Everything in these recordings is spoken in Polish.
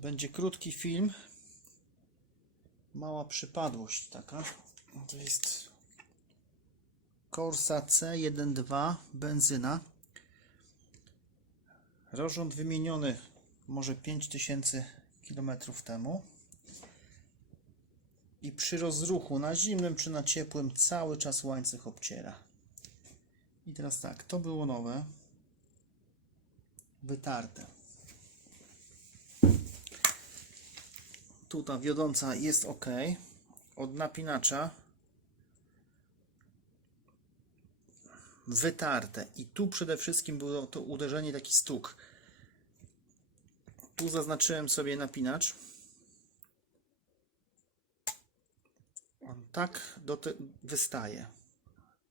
będzie krótki film. Mała przypadłość taka. To jest Corsa C12 benzyna. Rozrząd wymieniony może 5000 km temu. I przy rozruchu na zimnym czy na ciepłym cały czas łańcuch obciera. I teraz tak, to było nowe. Wytarte. Tu ta wiodąca jest ok. Od napinacza wytarte. I tu przede wszystkim było to uderzenie, taki stuk. Tu zaznaczyłem sobie napinacz. On tak do te wystaje.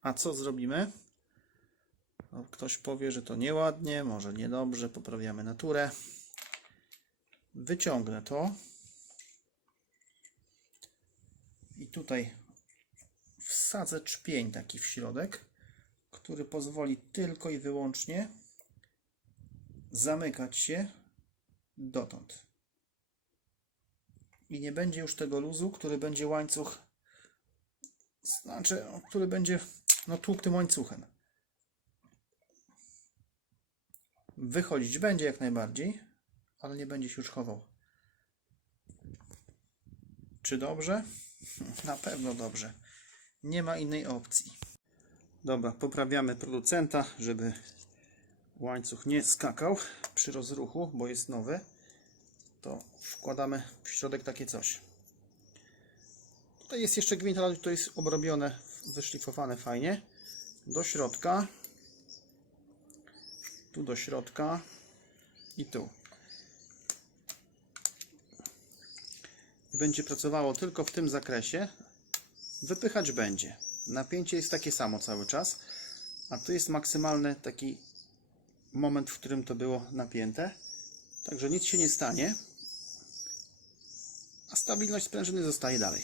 A co zrobimy? No, ktoś powie, że to nieładnie, może niedobrze, poprawiamy naturę. Wyciągnę to. I tutaj wsadzę czpień taki w środek, który pozwoli tylko i wyłącznie zamykać się dotąd. I nie będzie już tego luzu, który będzie łańcuch, znaczy, który będzie no, tłukł tym łańcuchem. Wychodzić będzie jak najbardziej, ale nie będzie się już chował. Czy dobrze? Na pewno dobrze. Nie ma innej opcji. Dobra, poprawiamy producenta, żeby łańcuch nie skakał przy rozruchu, bo jest nowy. To wkładamy w środek takie coś. Tutaj jest jeszcze gwint, to jest obrobione, wyszlifowane fajnie. Do środka. Tu do środka. I tu. i będzie pracowało tylko w tym zakresie, wypychać będzie. Napięcie jest takie samo cały czas, a tu jest maksymalny taki moment, w którym to było napięte. Także nic się nie stanie, a stabilność sprężyny zostaje dalej.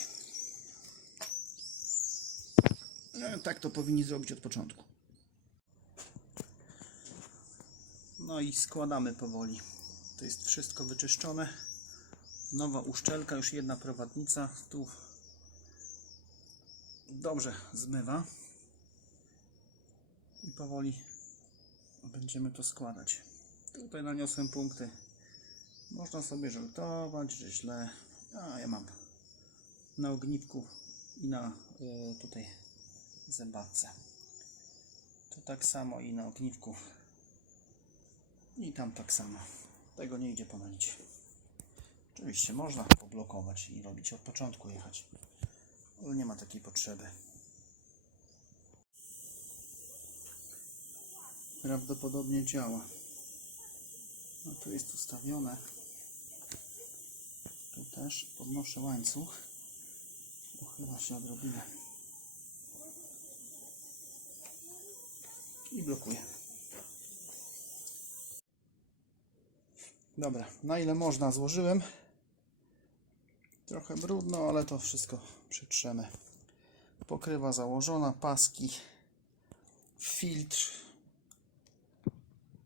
No, tak to powinni zrobić od początku. No i składamy powoli. To jest wszystko wyczyszczone nowa uszczelka, już jedna prowadnica tu dobrze zmywa. I powoli będziemy to składać. Tutaj naniosłem punkty. Można sobie żartować, że źle. A ja mam na ogniwku i na y, tutaj zębatce. To tak samo i na ogniwku. I tam tak samo. Tego nie idzie pomylić Oczywiście można poblokować i robić od początku jechać, ale nie ma takiej potrzeby. Prawdopodobnie działa. No tu jest ustawione. Tu też podnoszę łańcuch. Uchyla się odrobinę. I blokuję. Dobra, na ile można złożyłem. Trochę brudno, ale to wszystko przetrzemy. Pokrywa założona, paski, filtr.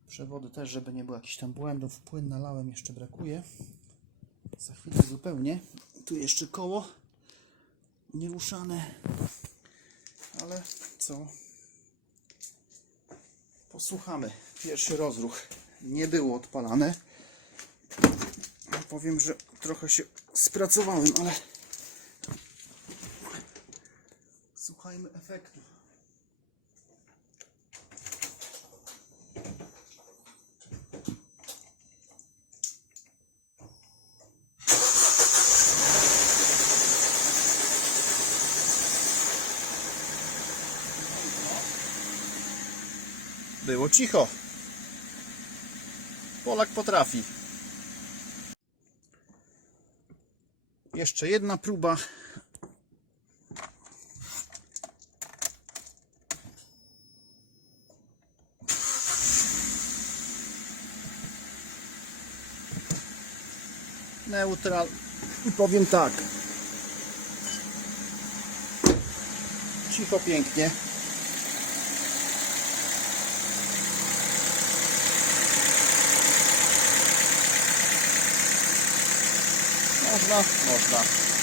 Przewody też, żeby nie było jakichś tam błędów. Płyn nalałem, jeszcze brakuje. Za chwilę zupełnie. Tu jeszcze koło nieruszane. Ale co? Posłuchamy. Pierwszy rozruch nie było odpalane. Powiem, że trochę się spracowałem, ale słuchajmy efektu. Było cicho. Polak potrafi. Jeszcze jedna próba. Neutral. I powiem tak. Cicho, pięknie. Można, można.